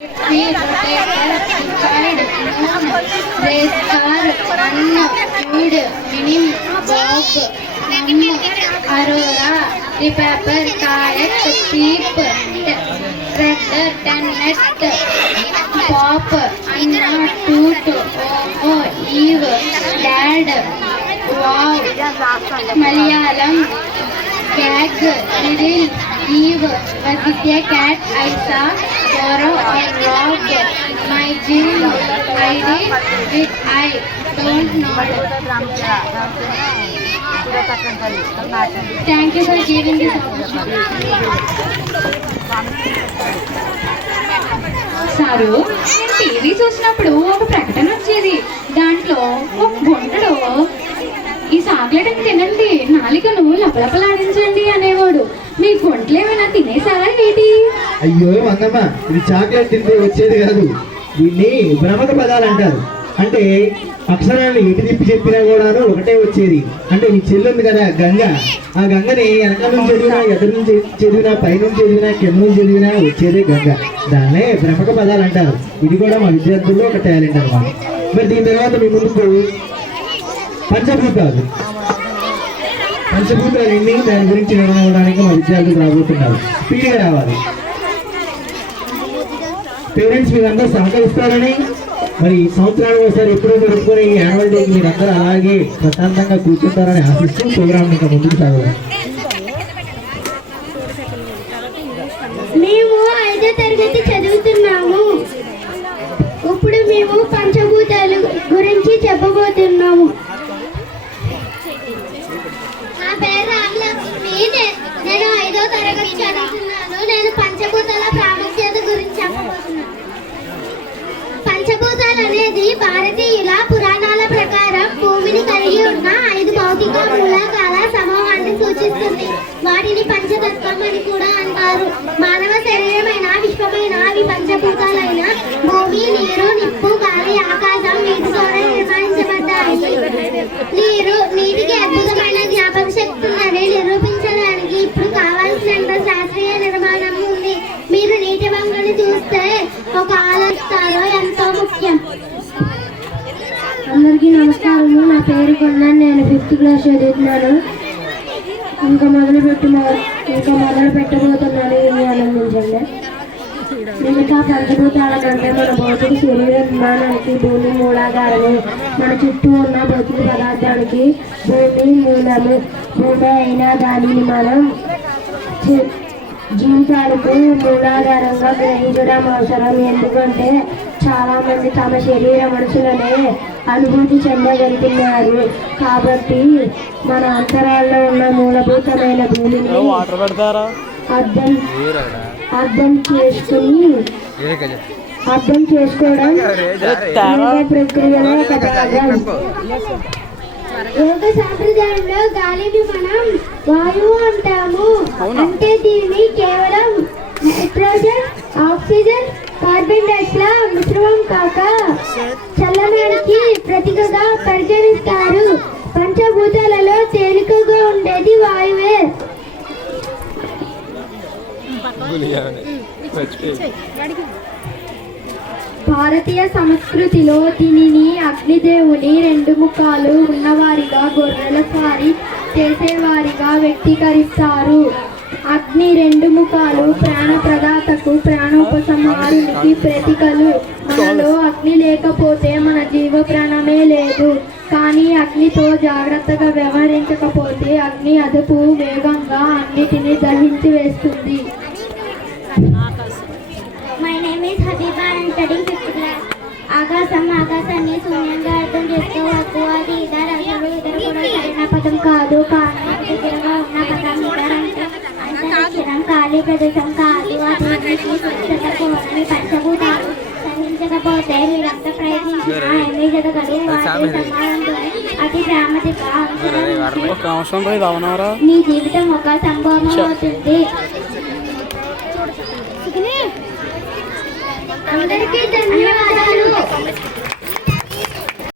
We rotated, defied, moon, race car, run, food, minim, walk, num, aurora, the paper, kayak, peep, thread, tennet, pop, Anna, toot, oh, Eve, dad, wow, Malayalam, gag, riddle, Eve, Vaditya, cat, Isa, borrow or rob, my gym, ID, with I, don't know. Thank you for giving this opportunity. Sir నేను TV చూసినప్పుడు ఒక ప్రకటన వచ్చేది. దాంట్లో ఒక గుంటలో ఈ chocolate తినండి, నాలికను లపలపలాడించండి అనేవాడు. మీ గుంటలు ఏమైనా తినేసారా ఏంటి? అయ్యో మంగమ్మ, ఇది చాక్లెట్ తింటే వచ్చేది కాదు. దీన్ని భ్రమక పదాలు అంటారు. అంటే అక్షరాన్ని ఎటు తిప్పి చెప్పినా కూడాను ఒకటే వచ్చేది. అంటే ఈ చెల్లుంది కదా గంగ, ఆ గంగని వెనక నుంచి చదివినా, ఎదురు నుంచి చదివినా, పైనుంచి చదివినా, కింద నుంచి చదివినా వచ్చేదే గంగ. దాన్నే భ్రమక పదాలు అంటారు. ఇది కూడా మా విద్యార్థుల్లో ఒక టాలెంట్ అన్నమాట. మరి దీని తర్వాత మీ ముందుకు పంచభూతాలు ఎన్ని, దాని గురించి వివరించడానికి మా విద్యార్థులు రాబోతున్నారు. స్పీడ్గా రావాలి. పేరెంట్స్ మీరందరూ సహకరిస్తారని, మరి సంవత్సరానికి ఒకసారి ఎప్పుడూ జరుపుకునే ఈ యాన్యువల్ డేకి మీరందరూ అలాగే ప్రశాంతంగా కూర్చుంటారని ఆశిస్తూ ప్రోగ్రామ్ ఇంకా ముందుకు సాగాలి. మేము 5వ తరగతి చదువుతున్నాము. ఇప్పుడు మేము పంచభూతాల గురించి చెప్పబోతున్నాము. నా పేరు రామలక్ష్మి. నేను 5వ తరగతి చదువుతున్నాను. నేను పంచభూతాల ప్రాముఖ్యత గురించి చెప్పబోతున్నాను. పంచభూతాలు అనేది భారతీయుల పురాణాల ప్రకారం భూమిని కలిగి ఉన్న 5 భౌతిక మూలకాల సమూహాన్ని సూచిస్తుంది. వాటిని పంచతత్వం అని కూడా అంటారు. మానవ శరీరమైన విశ్వమైన అవి పంచభూతాలైన భూమి, నీరు, నిప్పు, గాలి, ఆకాశం వీటి ద్వారా నిర్మాణించబడ్డాయి. నీటికి అద్భుతమైన జ్ఞాపక శక్తి ఉందని నిరూపించడానికి ఇప్పుడు కావాల్సినంత శాస్త్రీయ నిర్మాణం ఉంది. మీరు నీటి వంగని చూస్తే ఒక ఆలోచిస్తారో ఎంతో ముఖ్యం. అందరికీ నమస్కారము. నా పేరు కొన్నా. నేను 5th క్లాస్ చదువుతున్నాను. ఇంకా మొదలు పెట్టబోతున్నాను. ఇవి ఆనందించండి. మిగతా పంచభూతాల కంటే మన భౌతిక శరీర నిర్మాణానికి భూమి మూలాధారము, మన చుట్టూ ఉన్న భౌతిక పదార్థానికి భూమి మూలము. భూమి అయినా దానిని మనం జీవితాలకు మూలాధారంగా గ్రహించడం అవసరం. ఎందుకంటే చాలా మంది తమ శరీర మనసులనే అనుభూతి చెందగలుగుతున్నారు. కాబట్టి మన అంతరాల్లో ఉన్న మూలభూతమైన భూమిని అర్థం చేసుకోవడం ప్రక్రియలో ఒక భాగం. యోగ సాంప్రదాయంలో గాలిని మనం వాయువు అంటాము. అంటే దీన్ని కేవలం నైట్రోజన్, ఆక్సిజన్, కార్బన్ డైఆక్సైడ్ మిశ్రమం కాక చల్లనానికి ప్రతీకగా పరిగణిస్తారు. పంచభూతాలలో తేలికగా ఉండేది వాయువే. భారతీయ సంస్కృతిలో దీనిని అగ్నిదేవుని 2 ముఖాలు ఉన్నవారిగా, గొర్రెల స్వారీ చేసేవారిగా వ్యక్తీకరిస్తారు. అగ్ని 2 ముఖాలు ప్రాణప్రదాతకు, ప్రాణోపసంహారునికి ప్రతీకలు. మనలో అగ్ని లేకపోతే మన జీవ ప్రాణమే లేదు. కానీ అగ్నితో జాగ్రత్తగా వ్యవహరించకపోతే అగ్ని అదుపు వేగంగా అన్నిటినీ దహించి వేస్తుంది. My name is Habiba. I am studying 5th class. ఆకాశాన్ని శూన్యంగా అర్థం చేసుకోవద్దు. అది ఇద్దరు అసలు ఇద్దరు కూడా సరైన పదం కాదు. కానీ దగ్గరగా ఉన్న పదం ఇద్దరంటే అంతరిక్షణం, ఖాళీ ప్రదేశం కాదు. అభివృద్ధికి స్వచ్ఛత కోరని పంచభూతాలు సహించకపోతే మీరంతా ప్రయత్నించినా ఏమీ జరగదు. వాటి సమానంతో అతి ప్రాముఖ్యత మీ జీవితం ఒక సంభవం అవుతుంది. అందరికీ ధన్యవాదాలు.